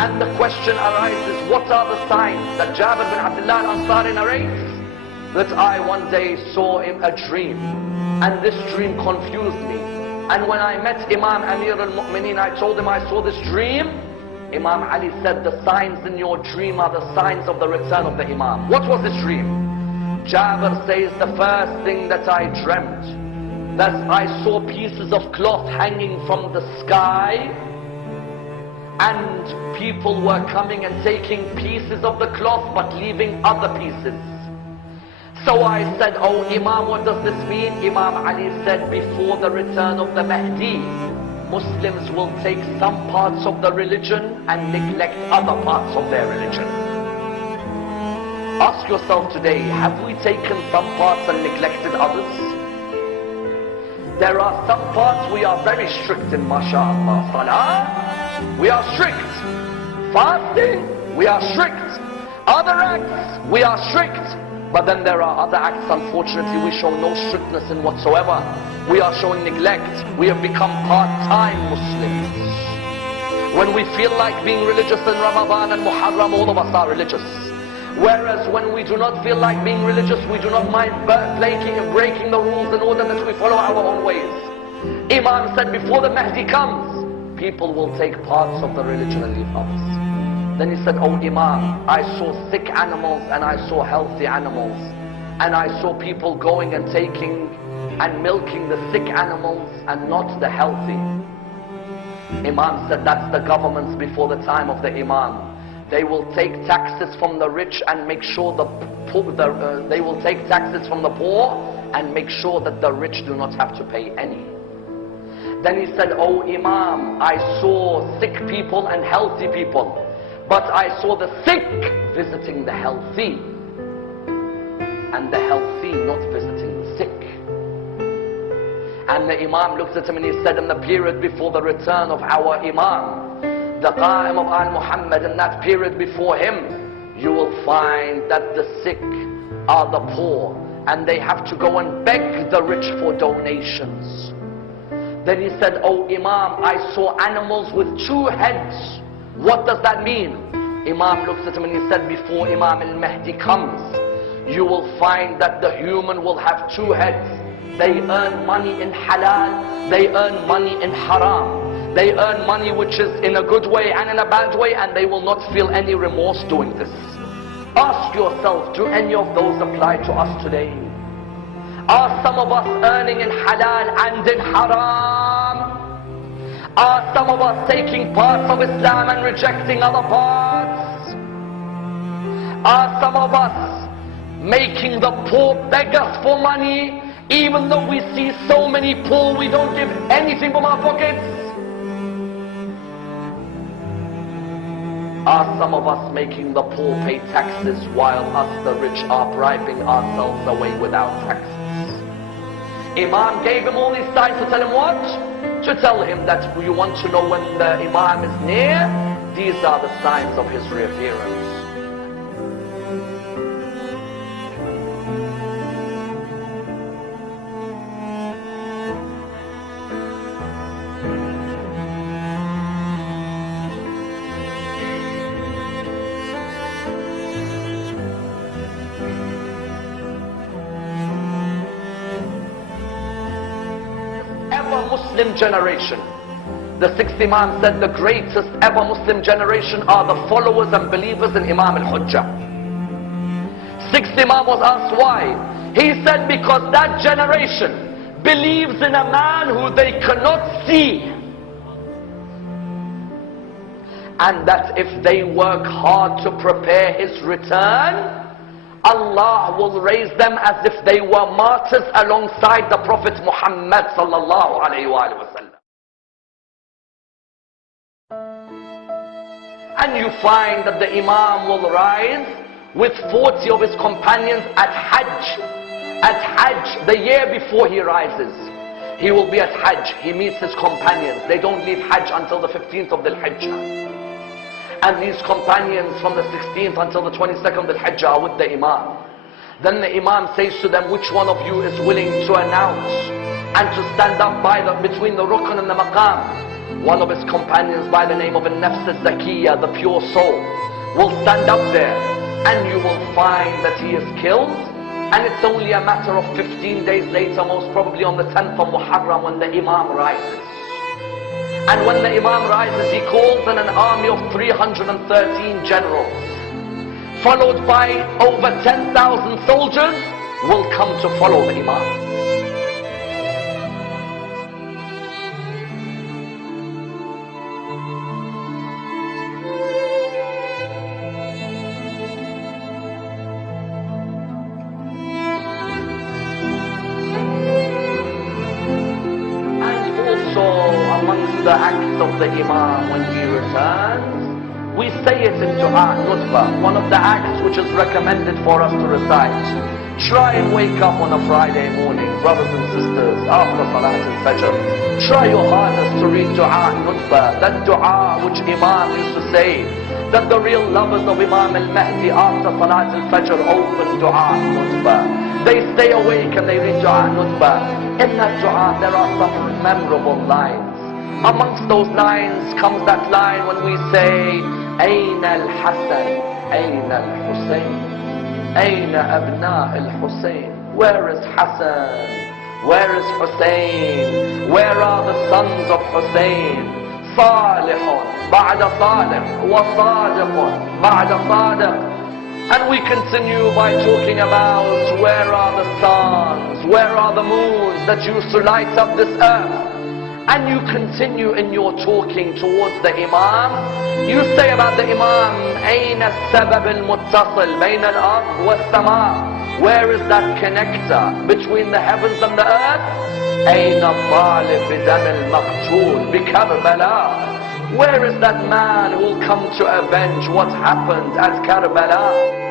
And the question arises, what are the signs that Jabir bin Abdullah al-Ansari narrates? That I one day saw in a dream, and this dream confused me. And when I met Imam Amir al-Mu'mineen, I told him I saw this dream. Imam Ali said, the signs in your dream are the signs of the return of the Imam. What was this dream? Jabir says, the first thing that I dreamt, that I saw pieces of cloth hanging from the sky, and people were coming and taking pieces of the cloth but leaving other pieces. So I said, oh Imam, what does this mean? Imam Ali said, before the return of the Mahdi, Muslims will take some parts of the religion and neglect other parts of their religion. Ask yourself today, have we taken some parts and neglected others? There are some parts we are very strict in, mashallah. Salah, we are strict. Fasting, we are strict. Other acts, we are strict. But then there are other acts, unfortunately, we show no strictness in whatsoever. We are showing neglect. We have become part-time Muslims. When we feel like being religious in Ramadan and Muharram, all of us are religious. Whereas when we do not feel like being religious, we do not mind breaking the rules in order that we follow our own ways. Imam said, before the Mahdi comes, people will take parts of the religion and leave others. Then he said, oh Imam, I saw sick animals and I saw healthy animals. And I saw people going and taking and milking the sick animals and not the healthy. Imam said, that's the governments before the time of the Imam. They will take taxes from the rich and make sure they will take taxes from the poor and make sure that the rich do not have to pay any. Then he said, oh Imam, I saw sick people and healthy people. But I saw the sick visiting the healthy, and the healthy not visiting the sick. And the Imam looked at him and he said, in the period before the return of our Imam, the Qa'im of Al-Muhammad, in that period before him, you will find that the sick are the poor, and they have to go and beg the rich for donations. Then he said, oh Imam, I saw animals with 2 heads. What does that mean? Imam looks at him and he said, before Imam al-Mahdi comes, you will find that the human will have 2 heads. They earn money in halal, they earn money in haram. They earn money which is in a good way and in a bad way, and they will not feel any remorse doing this. Ask yourself, do any of those apply to us today? Are some of us earning in halal and in haram? Are some of us taking parts of Islam and rejecting other parts? Are some of us making the poor beg us for money, even though we see so many poor, we don't give anything from our pockets? Are some of us making the poor pay taxes while us the rich are bribing ourselves away without taxes? Imam gave him all these signs to tell him what? To tell him that you want to know when the Imam is near, these are the signs of his reappearance. Muslim generation. The 6th Imam said the greatest ever Muslim generation are the followers and believers in Imam al-Hujjah. 6th Imam was asked why. He said because that generation believes in a man who they cannot see, and that if they work hard to prepare his return, Allah will raise them as if they were martyrs alongside the Prophet Muhammad sallallahu alayhi wa sallam. And you find that the Imam will rise with 40 of his companions at Hajj. At Hajj, the year before he rises, he will be at Hajj. He meets his companions. They don't leave Hajj until the 15th of the Hijjah. And these companions from the 16th until the 22nd of Hajj are with the Imam. Then the Imam says to them, which one of you is willing to announce and to stand up between the Rukn and the Maqam One of his companions by the name of An-Nafs al-Zakiyya, the pure soul, will stand up there and you will find that he is killed. And it's only a matter of 15 days later, most probably on the 10th of Muharram, when the Imam rises. And when the Imam rises, he calls in an army of 313 generals, followed by over 10,000 soldiers, will come to follow the Imam. Amongst the acts of the Imam when he returns, we say it in Dua Nutbah, one of the acts which is recommended for us to recite. Try and wake up on a Friday morning, brothers and sisters, after Salat al-Fajr. Try your hardest to read Dua Nutbah, that dua which Imam used to say, that the real lovers of Imam al-Mahdi after Salat al-Fajr open Dua Nutbah. They stay awake and they read Dua Nutbah. In that dua there are some memorable lines. Amongst those lines comes that line when we say, أين الحسن أين الحسين أين أبناء الحسين. Where is Hassan? Where is Hussein? Where are the sons of Hussein? صالح بعد صالح وصادق بعد صادق. And we continue by talking about where are the stars, where are the moons that used to light up this earth. And you continue in your talking towards the Imam. You say about the Imam, أين السبب المتصل بين الأرض والسماء. Where is that connector between the heavens and the earth? أين الطالب بدم المقتول بكربلاء. Where is that man who will come to avenge what happened at Karbala?